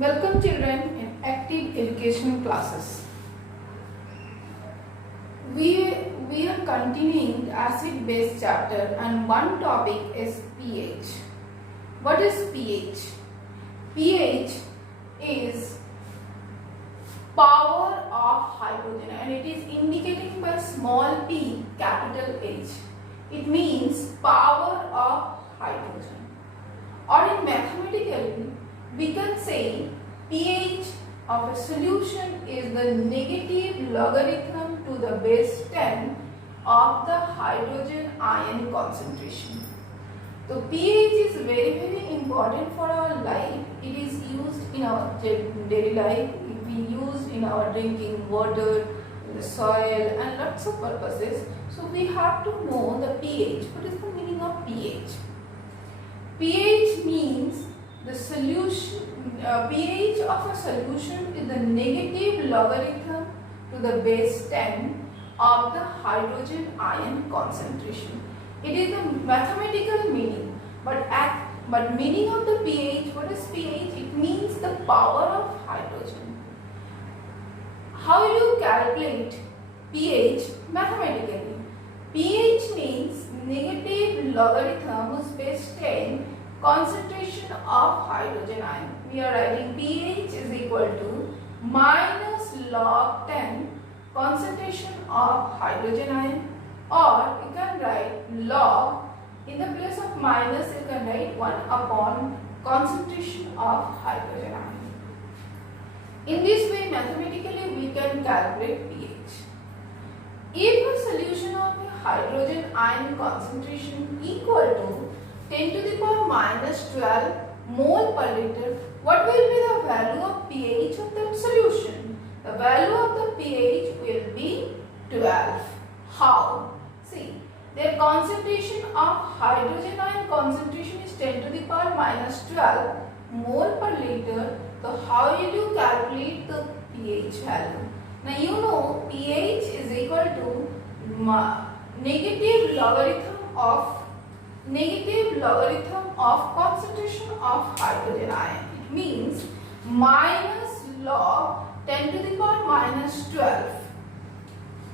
Welcome children in active education classes. We are continuing the acid base chapter and one topic is pH. What is pH? pH is power of hydrogen and it is indicating by small p capital H. It means power of hydrogen. Or in mathematical we can say pH of a solution is the negative logarithm to the base 10 of the hydrogen ion concentration. So pH is very important for our life. It is used in our daily life. We use in our drinking water, in the soil and lots of purposes. So we have to know the pH. What is the meaning of pH? pH means the solution, pH of a solution is the negative logarithm to the base 10 of the hydrogen ion concentration. It is the mathematical meaning, but meaning of the pH, what is pH? It means the power of hydrogen. How you calculate pH mathematically? pH means negative logarithm whose base 10 concentration of hydrogen ion. We are writing pH is equal to minus log 10 concentration of hydrogen ion, or you can write log, in the place of minus you can write 1 upon concentration of hydrogen ion. In this way mathematically we can calculate pH. If a solution of a hydrogen ion concentration equal to 10 to the power minus 12 mole per liter, what will be the value of pH of that solution? The value of the pH will be 12. How? See, their concentration of hydrogen ion concentration is 10 to the power minus 12 mole per liter. So how will you calculate the pH value? Now you know pH is equal to negative logarithm of concentration of hydrogen ion. It means minus log 10 to the power minus 12.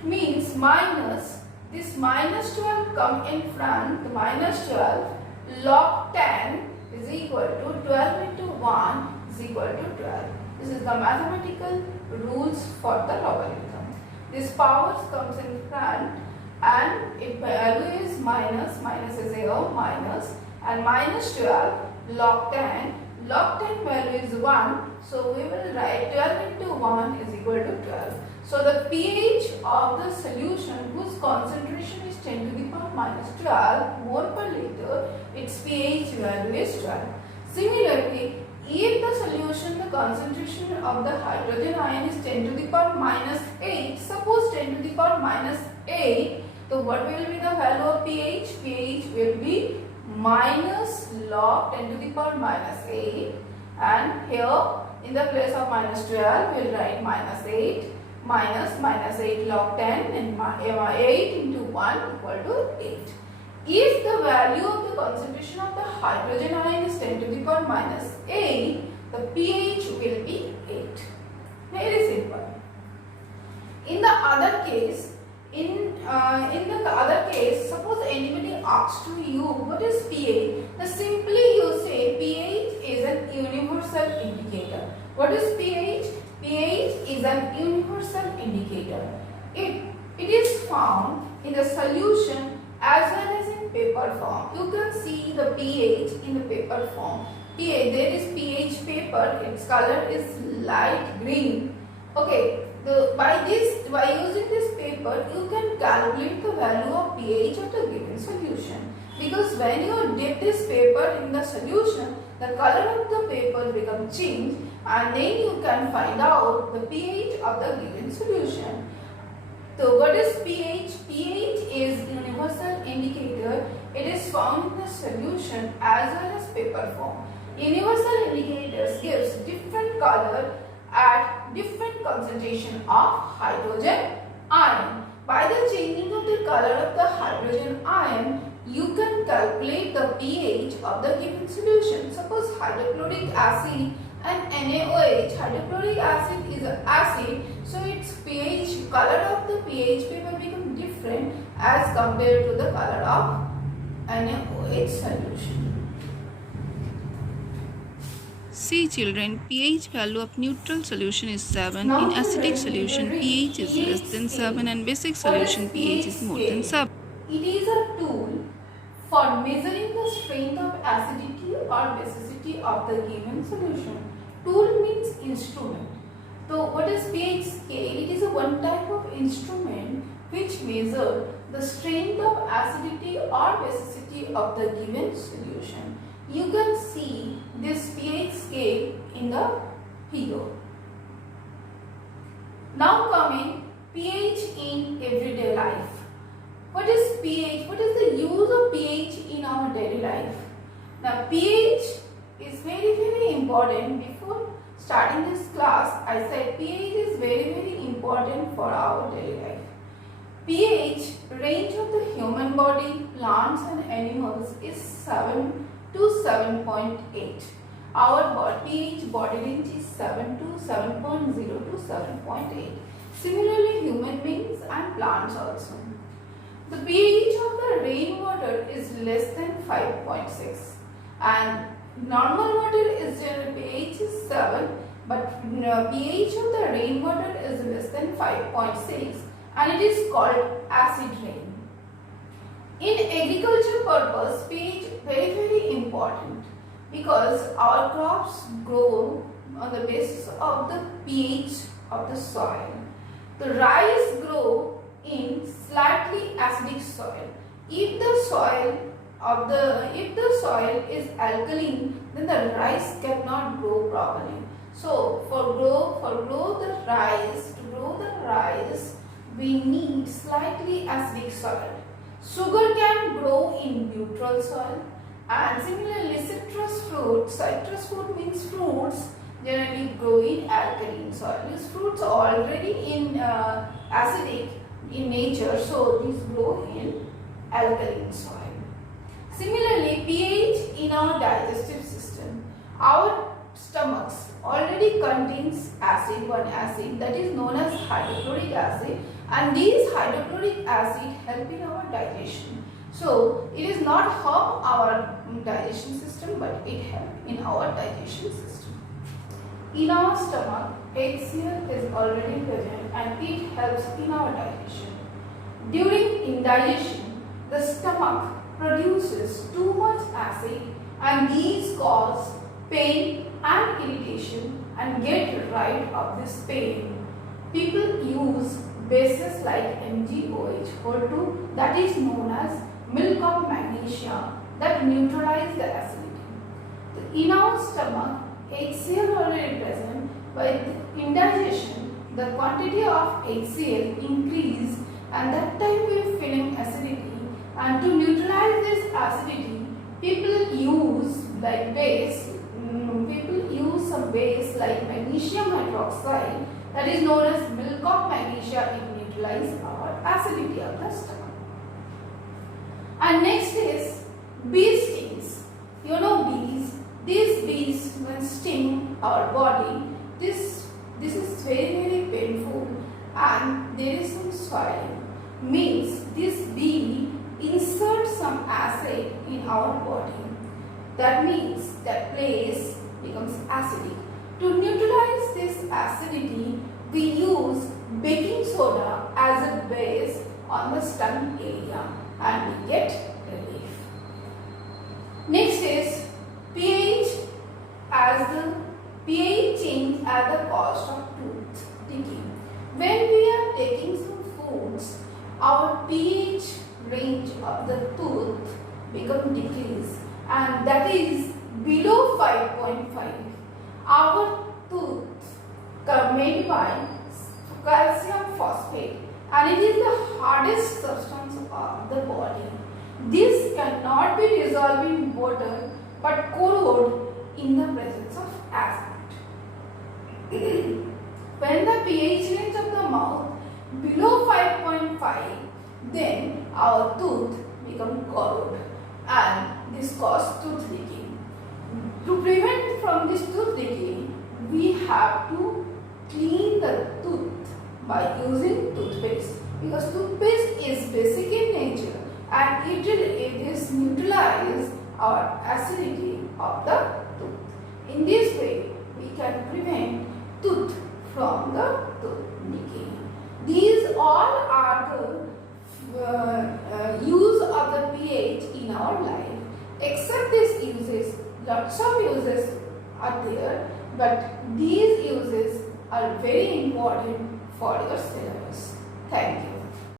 It means minus, this minus 12 come in front, the minus 12 log 10 is equal to 12 into 1 is equal to 12. This is the mathematical rules for the logarithm. This powers comes in front and its value is minus is here minus, and minus 12 log 10 value is 1, so we will write 12 into 1 is equal to 12. So the pH of the solution whose concentration is 10 to the power minus 12 mole per liter, its pH value is 12. Similarly, if the solution, the concentration of the hydrogen ion is 10 to the power minus 8, suppose 10 to the power minus 8, so what will be the value of pH? pH will be minus log 10 to the power minus 8, and here in the place of minus 12 we will write minus 8 minus 8 log 10 and 8 into 1 equal to 8. If the value of the concentration of the hydrogen ion is 10 to the power minus 8, the pH will be 8. Very simple. In the other case, suppose anybody asks to you what is pH, then simply you say pH is an universal indicator. What is pH? pH is an universal indicator. It is found in the solution as well as in paper form. You can see the pH in the paper form. There is pH paper, its color is light green. Okay, by using this paper you can calculate the value of pH of the given solution, because when you dip this paper in the solution, the color of the paper becomes changed and then you can find out the pH of the given solution. So what is pH? pH is universal indicator. It is found in the solution as well as paper form. Universal indicators gives different color at different concentration of hydrogen ion. By the changing of the color of the hydrogen ion, you can calculate the pH of the given solution. Suppose hydrochloric acid, And NaOH, hydrochloric acid, is an acid, so its pH, color of the pH paper becomes different as compared to the color of NaOH solution. See children, pH value of neutral solution is 7. Now In acidic children, we will solution, read pH is less than scale. 7 and basic What is solution pH is more than scale? 7. It is a tool for measuring the strength of acidity or basicity of the given solution. Tool means instrument. So what is pH scale? It is a one type of instrument which measures the strength of acidity or basicity of the given solution. You can see this pH scale in the figure. Now coming pH in everyday life. What is pH? What is the use of pH in our daily life? Now pH is very important. Before starting this class, I said pH is very important for our daily life. pH range of the human body, plants and animals is 7 to 7.8. Our pH body range is 7 to 7.0 to 7.8. Similarly, human beings and plants also. The pH of the rainwater is less than 5.6 and normal water is generally pH is 7, but pH of the rainwater is less than 5.6 and it is called acid rain. In agriculture purpose, pH very important because our crops grow on the basis of the pH of the soil. The rice grow in slightly acidic soil. If the soil is alkaline, then the rice cannot grow properly. So to grow the rice, we need slightly acidic soil. Sugar can grow in neutral soil, and similarly citrus fruit means fruits generally grow in alkaline soil. These fruits are already in acidic in nature, so these grow in alkaline soil. Similarly, pH in our digestive system. Our stomachs already contains one acid that is known as hydrochloric acid, and these hydrochloric acid help in our digestion. So it is not harm our digestion system, but it helps in our digestion system. In our stomach, HCl is already present and it helps in our digestion. During indigestion, the stomach produces too much acid and these cause pain and irritation, and get rid of this pain. People use bases like MgOH, that is known as milk of magnesia, that neutralize the acidity. In our stomach, HCl already present, by indigestion, the quantity of HCl increase and that time we are feeling acidity, and to neutralize this acidity, people use some base like magnesium hydroxide, that is known as milk of magnesia. It neutralizes our acidity of the stomach. And next is bee stings. You know bees. These bees when sting our body, this is very painful and there is some swelling. Means this bee inserts some acid in our body. That means that place becomes acidic. To neutralize this acidity, we use baking soda as a base on the stomach area and we get relief. Next is pH change as the cost of tooth decay. When we are taking some foods, our pH range of the tooth become decreased, and that is below 5.5. Our tooth made by calcium phosphate, and it is the hardest substance of the body. This cannot be dissolved in water but corrode in the presence of acid. When the pH range of the mouth below 5.5, then our tooth become corrode and this causes tooth decay. To prevent from this tooth decay, we have to clean the tooth by using toothpaste, because toothpaste is basic in nature and it will neutralize our acidity of the tooth. In this way, we can prevent tooth from the tooth decay. These all are the use of the pH in our life. Except these uses, lots of uses are there, but these uses are very important for your syllabus. Thank you.